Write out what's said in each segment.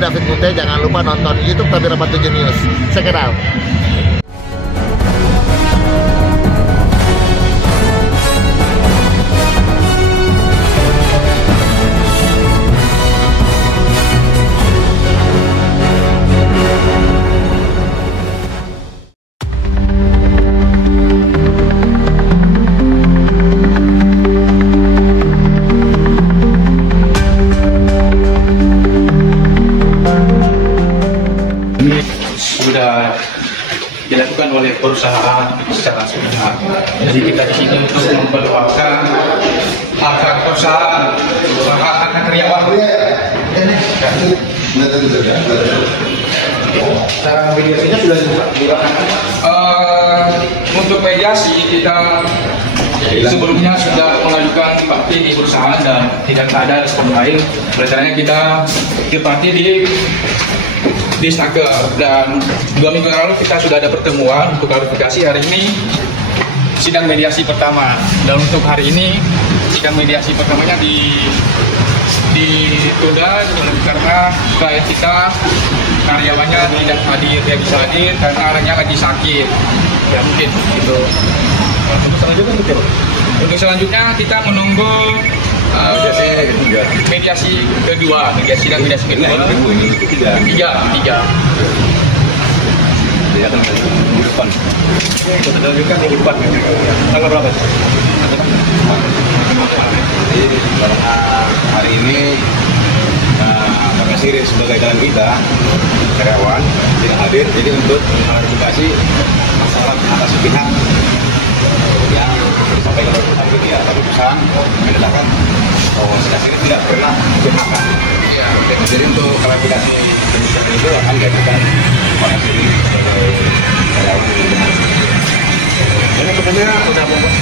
David Mute. Jangan lupa nonton YouTube Tabir 47 News. Check it out. Sudah dilakukan oleh perusahaan secara sepihak. Jadi kita di sini untuk memperluaskan hak perusahaan, hak karyawan. Cara mediasinya sudah dibuka. Untuk mediasi kita sebelumnya sudah mengajukan bakti di perusahaan dan tidak ada respon lain. Oleh karenanya kita dipati di Snaker, dan 2 minggu lalu kita sudah ada pertemuan untuk klarifikasi. Hari ini sidang mediasi pertama, dan untuk hari ini sidang mediasi pertamanya ditunda karena klien kita karyawannya tidak hadir, dia bisa hadir karena orangnya lagi sakit ya, mungkin gitu. Untuk selanjutnya kita menunggu mediasi kedua, tiga. Tanggal berapa? Karena hari ini Pak Kasiri sebagai dalam kita karyawan tidak hadir, jadi untuk mengklarifikasi masalah atas pihak yang disampaikan oleh perusahaan media, tapi perusahaan menyatakan bahwa Kasiri tidak pernah PHK. Iya. Jadi untuk klarifikasi kebijakan itu akan diajukan Pak Kasiri sebagai karyawan yang benar. Ini sebenarnya sudah membuat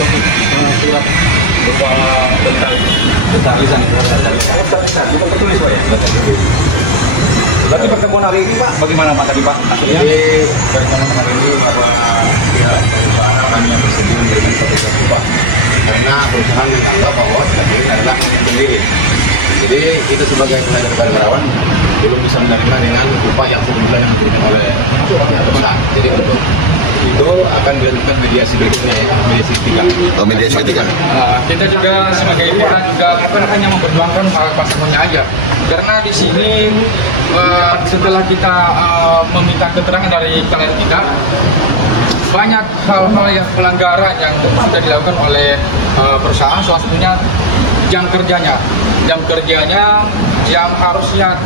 surat berupa tentang lisan. Bukan tertulis Pak ya? Berarti pertemuan hari ini Pak, bagaimana Pak tadi Pak? Jadi pertemuan hari ini bahwa pihak perusahaan hanya bersedia memberikan sertifikat upah karena perusahaan menganggap bahwa Kasiri adalah sendiri. Jadi itu sebagai tenaga karyawan belum bisa menerima dengan upah yang sebelumnya yang diberikan oleh perusahaan. Jadi untuk itu akan dilakukan mediasi berikutnya ya, mediasi ketiga. Oh, mediasi ketiga. Kita juga sebagai pihak juga bukan hanya memperjuangkan hak pasangannya aja, karena di sini setelah kita meminta keterangan dari klien kita, banyak hal-hal yang pelanggaran yang sudah dilakukan oleh perusahaan, salah satunya jam kerjanya yang harusnya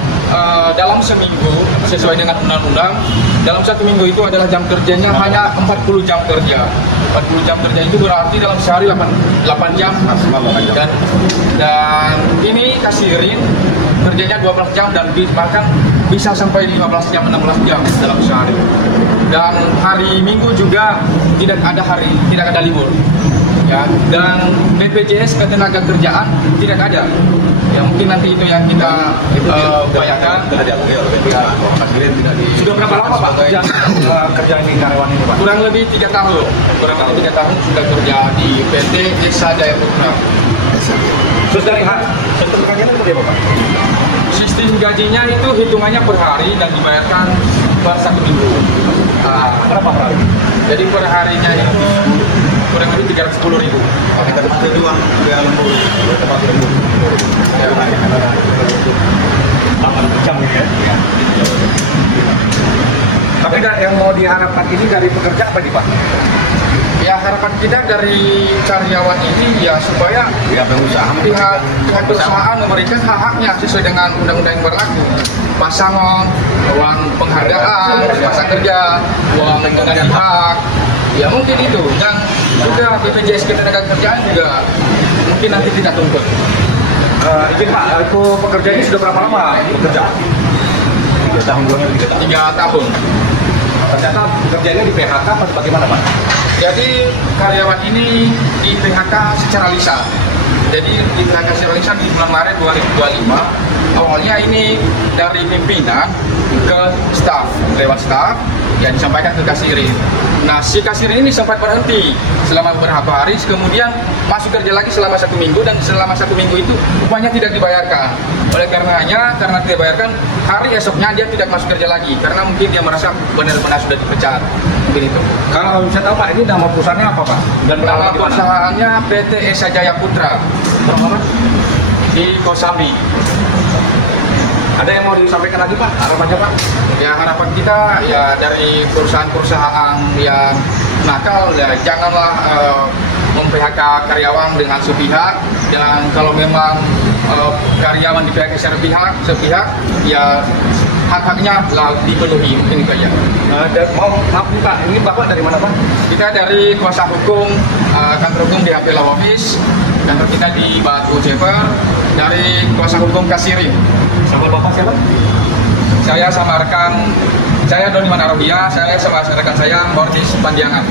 dalam seminggu sesuai dengan undang-undang, dalam 1 minggu itu adalah jam kerjanya hanya 40 jam kerja. 40 jam kerja itu berarti dalam sehari 8 jam dan ini kasirin kerjanya 12 jam dan bahkan bisa sampai 15 jam 16 jam dalam sehari. Dan hari Minggu juga tidak ada libur. Ya, dan BPJS Ketenagakerjaan tidak ada. Ya mungkin nanti itu yang kita upayakan. Sudah berapa lama Pak kerja di karyawan ini Pak? Kurang lebih 3 tahun. Sudah kerja di PT Desa Jaya Putra. Terus dari sistem gajinya itu apa Pak? Sistem gajinya itu hitungannya per hari dan dibayarkan per 1 minggu. Berapa per hari? Jadi per harinya itu kurang lebih 310.000. Kita dapat uang sudah lembur, tepat lembur. 8 jam ya. Tapi yang mau diharapkan ini dari pekerja apa nih Pak? Ya harapan kita dari karyawan ini ya supaya Pihak perusahaan memberikan hak-haknya sesuai dengan undang-undang yang berlaku. Pasangan, uang penghargaan, masa kerja, uang pengganti hak. Ya mungkin itu. Dan juga BPJS Ketenagakerjaan juga mungkin nanti tidak tuntut. Izin Pak, itu pekerja ini sudah berapa lama bekerja? 3 tahun. 3 tahun. Ternyata kerjanya di PHK atau bagaimana Pak? Jadi karyawan ini di PHK secara lisan. Jadi di PHK secara lisan di bulan Maret 2025 Soalnya ini dari pimpinan ke staf, lewat staf, yang disampaikan ke kasirin. Nah, si kasirin ini sempat berhenti selama beberapa hari, kemudian masuk kerja lagi selama 1 minggu, dan selama 1 minggu itu upahnya tidak dibayarkan. Oleh karenanya, karena tidak dibayarkan, hari esoknya dia tidak masuk kerja lagi, karena mungkin dia merasa benar-benar sudah dipecat. Mungkin itu. Kalau bisa tahu Pak, ini nama perusahaannya apa Pak? Dan Nama berapa perusahaannya PT Esa Jaya Putra di Kosambi. Ada yang mau disampaikan lagi Pak? Harapannya Pak? Ya, harapan kita ya dari perusahaan-perusahaan yang nakal ya janganlah mem-PHK karyawan dengan sepihak, dan kalau memang karyawan di PHK sepihak ya hak-haknya lah dipenuhi, mungkin itu aja. Maaf nih Pak, ini Bapak dari mana Pak? Kita dari kuasa hukum kantor hukum di HP Law Office, kantor kita di Batu Ceper, dari kuasa hukum Kasirin. Sama Bapak siapa? Saya sama rekan saya Doni Manarodia, saya sama rekan saya Mortis Pandiangan.